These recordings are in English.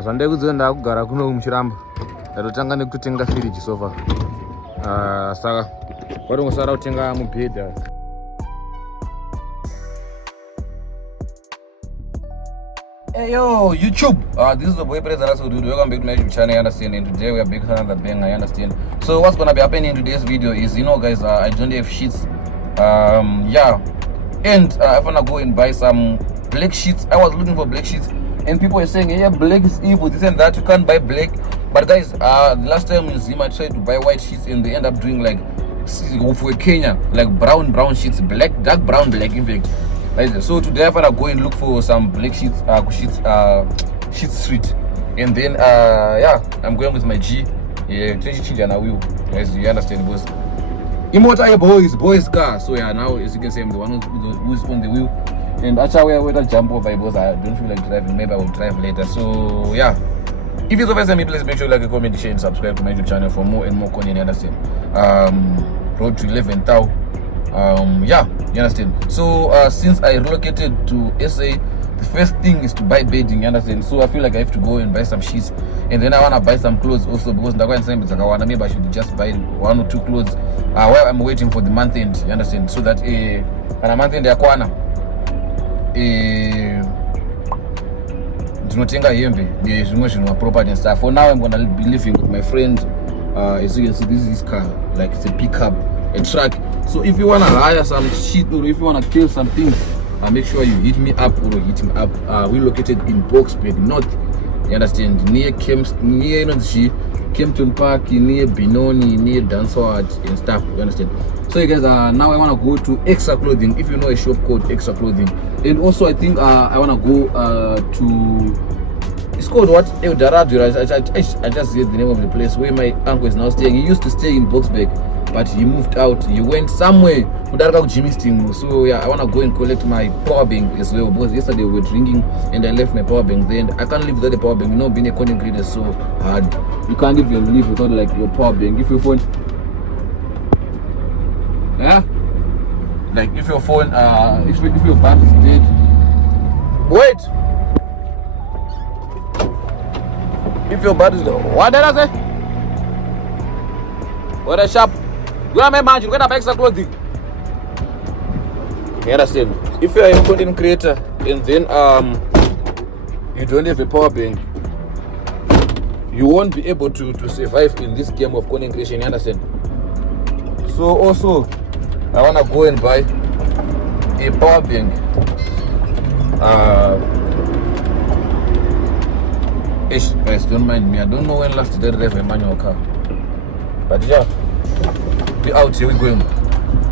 Zvandai kudzenda kugara kuno muchiramba. Ndatotanga nekutenga fridge so far. Saka kwarongosara kutenga mubhedha. Hey yo, YouTube! This is the boy President. Welcome back to my YouTube channel, you understand? And today we are back with another banger, you understand? So what's gonna be happening in today's video is, you know guys, I don't have sheets. Yeah. And I wanna go and buy some black sheets. I was looking for black sheets and people were saying, yeah, black is evil, this and that, you can't buy black. But guys, the last time in Zim I tried to buy white sheets and they end up doing like for Kenya, like brown sheets, black, dark brown, black in fact. So today I'm gonna go and look for some black sheets, sheet street, and then yeah, I'm going with my G. Yeah, as you understand, boys. Immortal boys car. So yeah, now as you can see, I'm the one who's on the wheel. And actually, I will jump over because I don't feel like driving. Maybe I will drive later. So yeah, if you're the first time, please make sure you like, comment, share, and subscribe to my YouTube channel for more and more content. You understand? Road to 11,000. Yeah, you understand? So since I relocated to SA, the first thing is to buy bedding, you understand? So I feel like I have to go and buy some sheets, and then I want to buy some clothes also, because maybe I should just buy 1 or 2 clothes while I'm waiting for the month end, you understand? So that a month end ndinotenga hembe nezvimwe zvinhu property and stuff. For now I'm gonna be living with my friend. As you can see, this is his car, like it's a pickup, a truck. So if you wanna hire some shit or if you wanna kill some things, make sure you hit me up or hit him up. We located in Boxburg North, you understand, near Kempton Park, near Benoni, near Dansward and stuff, you understand? So you guys, now I wanna go to Extra Clothing, if you know a shop called Extra Clothing. And also I think I wanna go to, it's called what? Eldorado. I just said the name of the place where my uncle is now staying. He used to stay in Boxburg, but he moved out. He went somewhere. So yeah, I wanna go and collect my power bank as well. Because yesterday we were drinking and I left my power bank there. And I can't live without the power bank. You know, being a content creator is so hard. You can't live without like your power bank. If your phone, yeah, like if your phone, if your battery is dead, wait. If your battery is dead, what did I say? What a shop. You are my man, you're gonna buy Extra Clothing. You understand? If you are a content creator and then you don't have a power bank, you won't be able to survive in this game of content creation, you understand? So also I wanna go and buy a power bank. Guys, don't mind me, I don't know when last did I drive a manual car, but yeah, we out here, we going.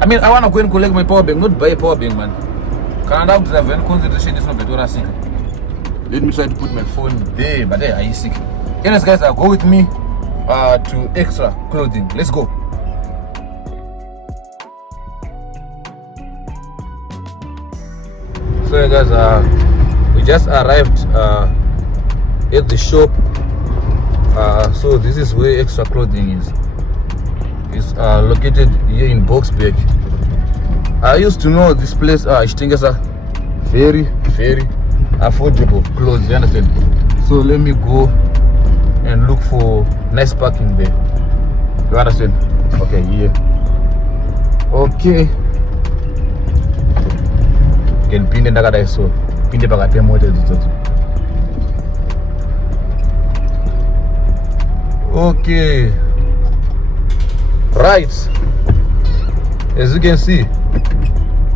I mean, I want to go and collect my power bank, not buy a power bank, man. Can I drive and concentration is not better sick. Let me try to put my phone there, but there I sick. Anyways, guys, go with me to Extra Clothing. Let's go. So, guys, we just arrived at the shop. So this is where Extra Clothing is. It's located here in Boxburg. I used to know this place. I think it's a very affordable clothes, you understand? So let me go and look for nice parking there, you understand? Okay, here. Okay, can pin the dagada so pin the bagate motor. Okay, right, as you can see,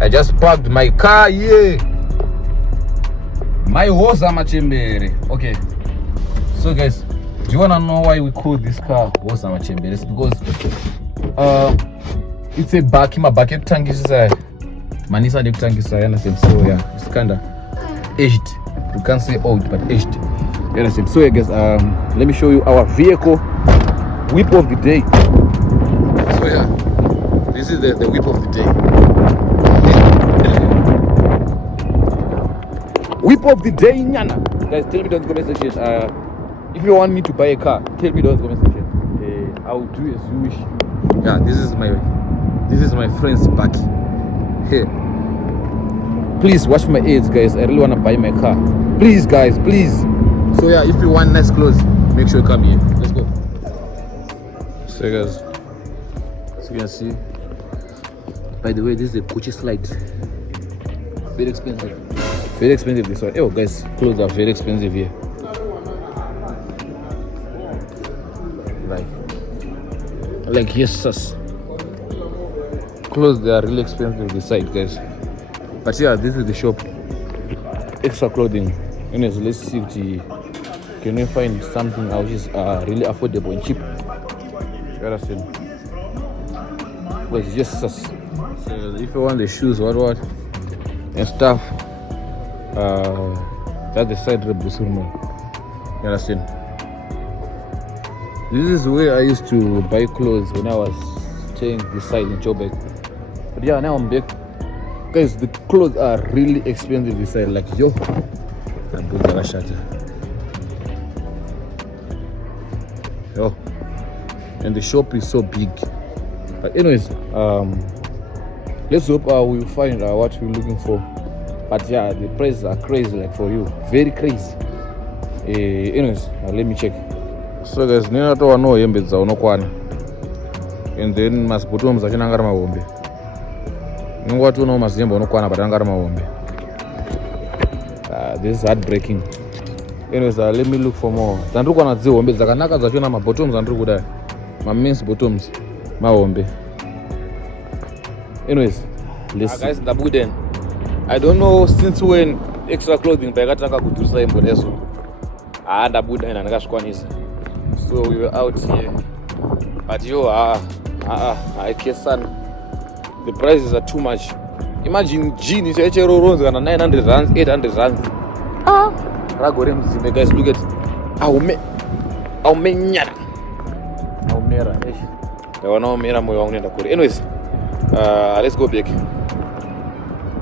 I just parked my car here. My horse amachembere. Okay, so guys, do you wanna know why we call this car horse amachembere? It's because it's a bucket tank is manisa de tank is, you understand? So yeah, it's kinda aged. You can't say old, but aged. You understand? So yeah, guys, let me show you our vehicle whip of the day. So yeah, this is the whip of the day. Whip of the day, Nyana. Guys, tell me down in the comment section. If you want me to buy a car, tell me down in the comment section. I will do as you wish. Yeah, this is my friend's back here. Please watch my ads, guys. I really want to buy my car. Please, guys, please. So yeah, if you want nice clothes, make sure you come here. Let's go. So guys, as you can see, by the way, this is a Gucci slide. Very expensive. Very expensive this one. Oh guys, clothes are very expensive here. Like yes, sus. Clothes, they are really expensive this side, guys. But yeah, this is the shop. Extra clothing. Anyways, let's see if can we find something which is really affordable and cheap. You understand? But yes, sus. So if you want the shoes, what and stuff, that's the side rebusurman. You understand? This is where I used to buy clothes when I was staying this side in Joburg. But yeah, now I'm back. Guys, the clothes are really expensive this side. Like yo, yo, and the shop is so big. But anyways, let's hope we will find what we're looking for. But yeah, the prices are crazy, like for you, very crazy. Anyways, let me check. So guys, nina to wano hembe dza unokwana, and then masbottoms achinanga ari mahombe. Ningwati uno mazembe unokwana but anga ari mahombe. This is heartbreaking. Anyways, let me look for more. Dzandiri kuwana dzihombe dzakanaka dzachona, mabottoms andiri kuda, men's bottoms mahombe. Anyways, let's guys, ndabuden. I don't know since when extra clothing bayakatanga kudhurisa hembe lezo. Ndabuda ina ndakazvikwanisa. So we were out here, but yo, I guess son, the prices are too much. Imagine jeans chero runs kana 900 rands, 800 rands. Ragore mzimbe, guys, look at aume nyara aumera yawana umera moyo wangu nenda kure. Anyways, let's go back.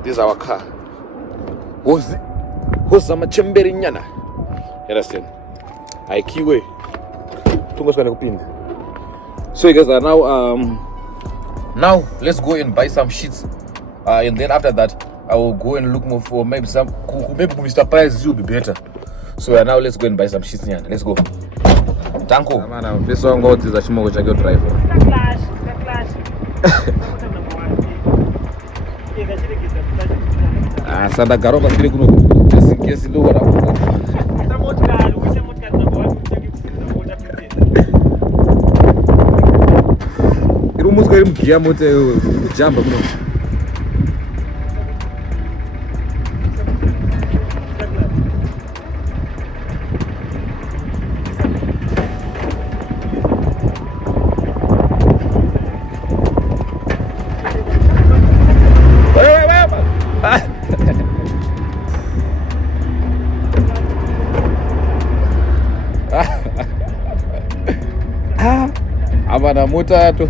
This is our car. Hoza machemberi nyana. You understand? Aikiwe. So you guys are now let's go and buy some sheets, and then after that I will go and look more for maybe Mr. Price will be better. So now let's go and buy some sheets here. Let's go. Tanko mana pesa wangu wote za chimoko cha go drive. Sada garoka kile kuno just in case ndo wala. Música ele guia muito o jamba bro. Abana mota to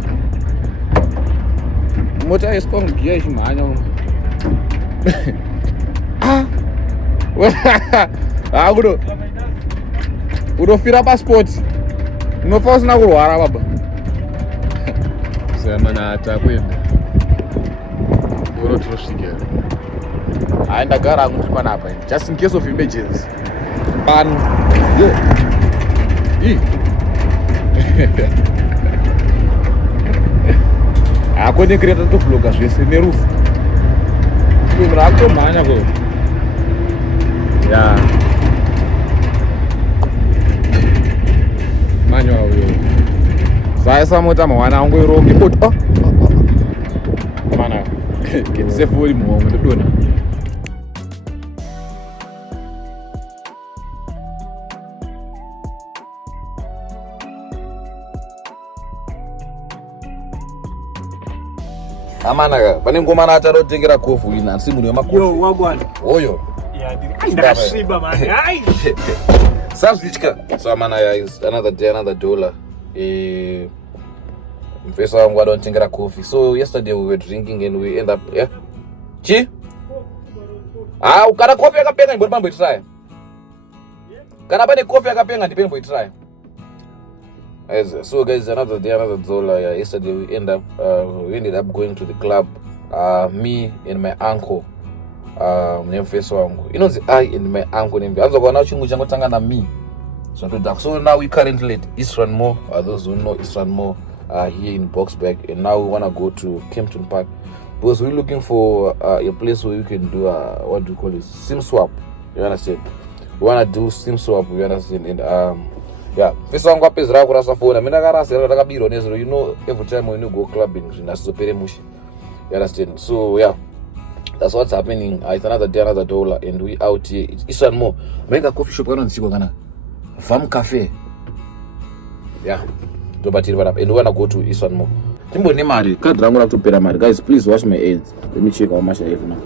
mota is called gear chimanya. Udofira passport unofasa na kurwara baba. Sema na atakwenda urotoshikia aenda gara kuti panapa just in case of emergency pan yo akone kreta to vloga zvese nerufu kumira akomhanya ko ya manyo ayo saisa mota mwana wangu iroke but mana get safe uri muhomwe ndodona amana pane ngoma atarotengera kofu ina nsi munhu wemakofu yo wagwana oyo ndashiba man ai sabzichka. So amana is another day, another dollar. Mfesa wangu adonitengera coffee. So yesterday we were drinking and we end up chi ukana coffee akapenga ndiboni pambo try kana pane coffee akapenga ndipeni boy try. So guys, another day, another dollar. Yesterday we ended up going to the club, me and my uncle. nemufeso wangu inonzi I and my uncle nembe anzokwana chungu changotanga na me. So now we currently at Isranmo. Those who know Isranmo are here in Boxburg, and now we want to go to Kempton Park because we're looking for a place where we can do what do you call it, SIM swap. You understand? We want to do SIM swap. You understand? And yeah, first one is Rakurasa phone. I mean, you know, every time when you go clubbing, you understand? So yeah, that's what's happening. It's another day, another dollar, and we out here. It's Isranmo. Make a coffee shop. Farm Cafe. Yeah. And we wanna go to Isranmo. Guys, please watch my aids. Let me check how much I have now.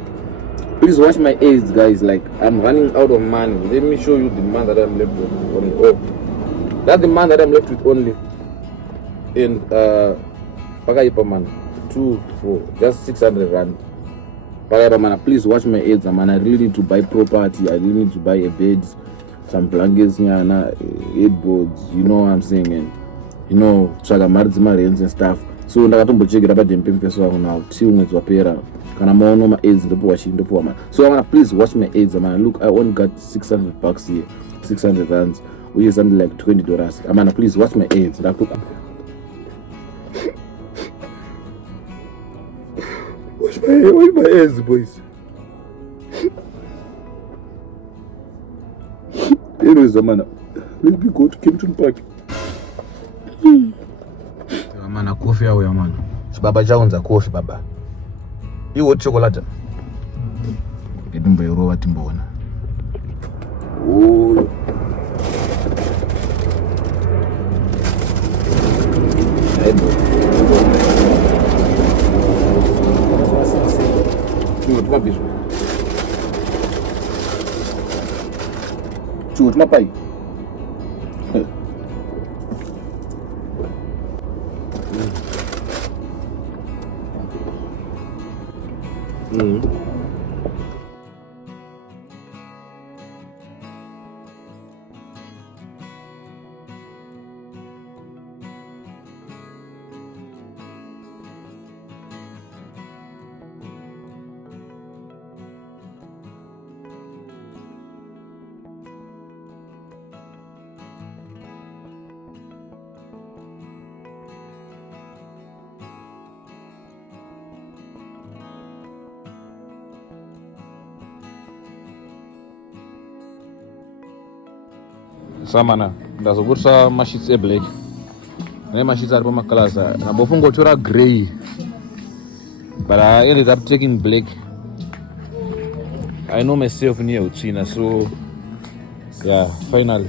Please watch my aids, guys. Like, I'm running out of money. Let me show you the man that I'm left with only. Oh, that's the man that I'm left with only. And Pagaipa man, 2, 4, just 600 rand. Pagaipa man, please watch my aids, man. I really need to buy property. I really need to buy a bed, some blankets, headboards, you know what I'm saying, and you know, traga marriage and stuff. So ndakatombochekera padempempeso wangu now till mwezi wapera kana maono ma aids ndopo man. So I wanna please watch my aids, man. Look, I only got $600 here, 600 rands, which is something like $20. Man, please watch my aids. Watch my aids, boys. Anyways, man, let me go to Kempton Park. Man, coffee away, man. Baba Jones a coffee, Baba. You want chocolate? Get them by Rowa Timbona. Oh, Chuột mà bay. Samana, ndazobursa mashits black. Ne mashits are my colors. Na bofungo tora gray. But I ended up taking black. I know myself near Uchina, so yeah, finally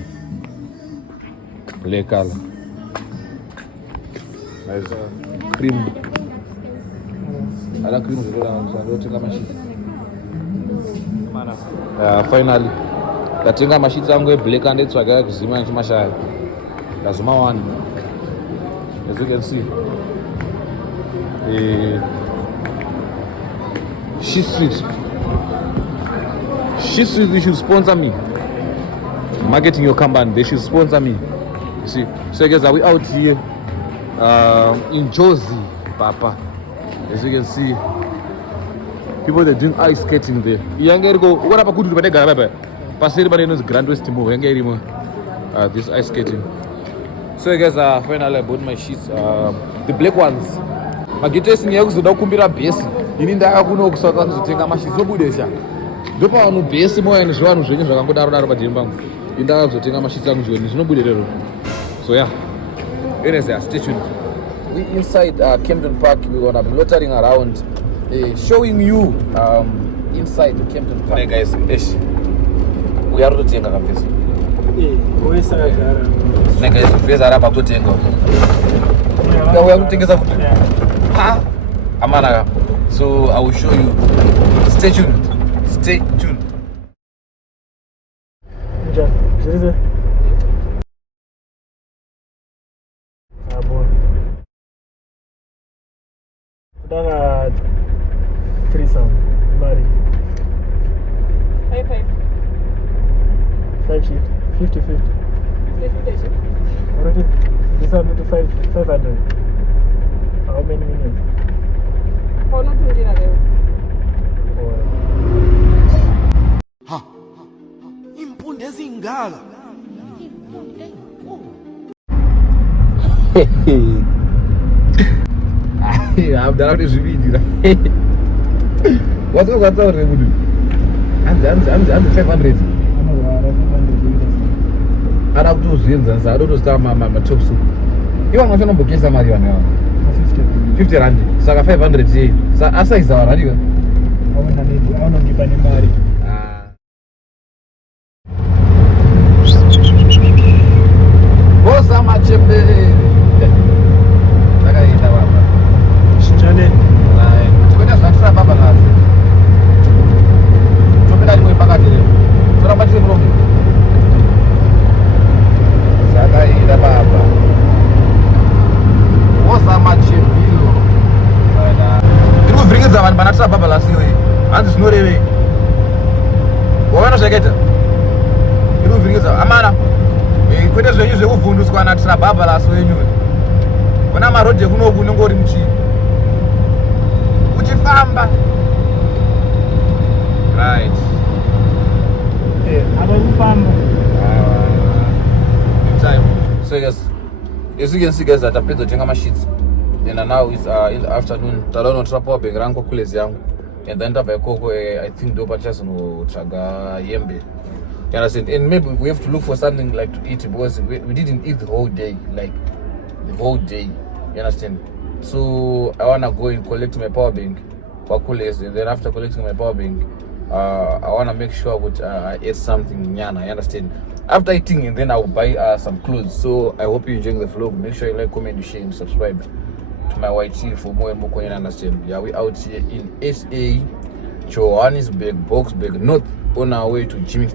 black color. Nice cream. I like cream. So I don't take a mashits. Finally. Katinga mashits angu black and it's like kuzima nchimashaya. Lazima one. As you can see. She they should sponsor me. Marketing your company, they should sponsor me. You see. So guys, are we out here in Jersey, Papa? As you can see, people they're doing ice skating there. Go what about good to Pasir Barino's Grand West Timor, this ice skating. So guys, finally I bought my sheets, the black ones. Magitesi nyakuzoda kumbira base. Ini ndaka kuno kusaka kuzotenga mashits obudesha. Ndopa vanu base moya nezvanhu zvenyu zvakangodaro padimbangu. Indaka kuzotenga mashits angu zvoni zvinobuderero. So yeah. Anyways, stay tuned. We inside Kempton Park. We're gonna be loitering around, showing you inside Kempton Park. Hey guys, we are kutenga kabisa. Nega izopeza rapa kutenga. We are kutengesa futhi. Amana. So I will show you. Stay tuned. Stay tuned. Ja, zirize. Daga 3 sound, Mari. 5 sheet, 50-50. 50-50. Already, this one to 500. How many minutes? How not 20 na leo? I'm down to video. What's up, dude? I'm 500. I don't do zins and I don't start my chop soup. You want to know book somebody on 50 rand. Saka 500 say. Sa asa is our radio. I want to give any money. What's up, my chip? Saka ita baba. Shijane. Right. Kwenda sasa baba ngazi. Chopela ni mpaka tele. Sura machi bro. Saka ita baba. What's up, my chip? Iri kuvhiringidza vanhu vanatira baba lasiwe hanzi zvinorevei wavanosheketa iri kuvhiringidza amana kwete zvenyu zvekuvhunduswa natira baba lasi wenyu kuna marodhi ekunoku unenge uri uchifamba right avakufamba time. So yes, as you can see guys, tapedza kutenga mashits. And now it's in the afternoon. Talono trapo bag ranko kulezi yangu. And then tabva ikoko I think do purchase no chaga yembe. You understand? And maybe we have to look for something like to eat because we didn't eat the whole day, like the whole day. You understand? So I wanna go and collect my power bank, and then after collecting my power bank, I wanna make sure that I ate something nyana. You understand? After eating, and then I will buy some clothes. So I hope you're enjoying the vlog. Make sure you like, comment, share, and subscribe to my YT for more and more. You understand? Yeah, we out here in SA, Johannesburg, Boksburg North, on our way to Jimmy.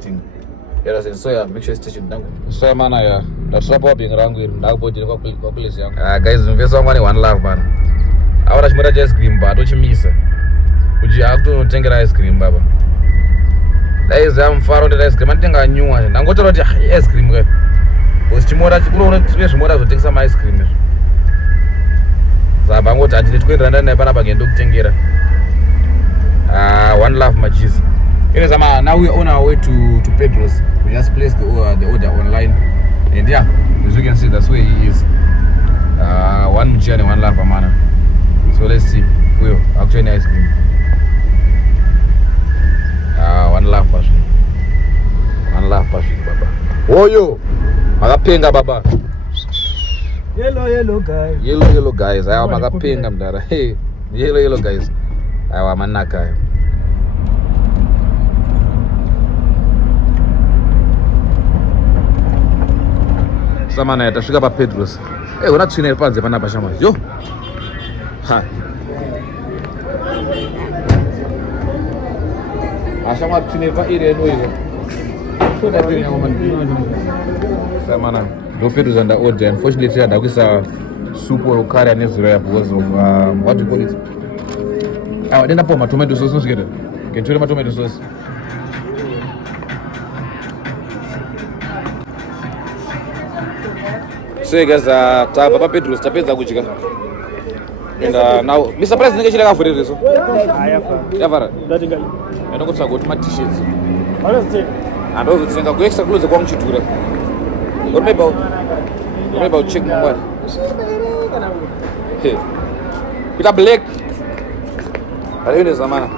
Yeah, so yeah, make sure you stay tuned. So yeah, man, yeah, that's what I'm being wrong with. Now, but you know, guys, invest on one love, man. I want to share ice cream, but don't you miss it? Would you have to take ice cream, Baba? That is, I'm far on the ice cream. I think I knew one. I'm going to get ice cream. Was tomorrow, to take some ice cream. So I'm going to get one love, my cheese. Anyways, now we're on our way to Pedro's. We just placed the order online, and yeah, as you can see, that's where he is. One journey, one lap, man. So let's see. We'll actually ice cream. One lap, passion. One lap, passion, Baba. Oh yo, magapenga Baba. Yellow guys. Yellow guys. I am magapenga mdara. Hey, yellow guys. I am manaka. Samana yatasvika paPedros. Una tsvina iri panze panapa shama. Yo. Ha. Ashama tsvina iri pairi inoiwe. Toda tiri nyama mani. Samana. Do Pedros and order. Unfortunately, I kuisa soup or curry and Israel because of what do you call it? I didn't put my tomato sauce. Can you tell my tomato sauce? So you guys, Papa Pedro, tapeza kuchika. And now, Mr. President, nige chile kafuri reso. Yafara. Datinga. Eno kutsa go my t-shirts. Honestly. And also tsenga go extra clothes kwa mchitura. What about check my Hey. Kita black. Anyways, man.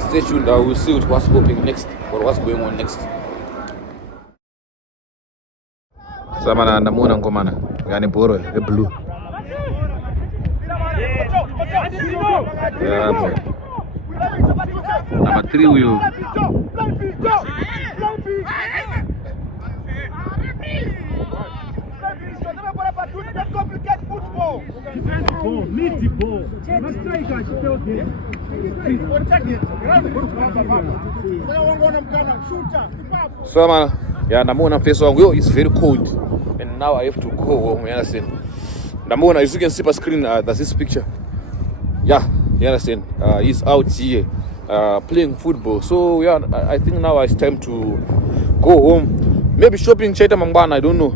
Stay tuned. We'll see what's popping next or what's going on next. Samana namuona ngomana yani boro the blue yeah, number 3 huyo so man, yeah, namuona face wangu yo, it's very cold and now I have to go home, you understand? Namuona, as you can see on screen, that's this picture. Yeah, you understand? He's out here playing football. So yeah, I think now it's time to go home. Maybe shopping chaita mambana, I don't know.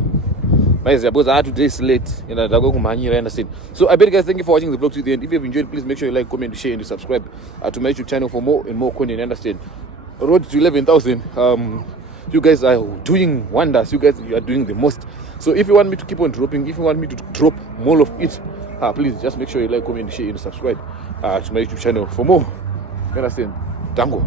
Because I had to days late, you know, I understand. So I bet you guys, thank you for watching the vlog to the end. If you have enjoyed, please make sure you like, comment, share, and subscribe to my YouTube channel for more and more content, you understand? Road to 11,000 You guys are doing wonders. You guys, you are doing the most. So if you want me to keep on dropping, if you want me to drop more of it, please just make sure you like, comment, share, and subscribe to my YouTube channel for more. You understand? Tango.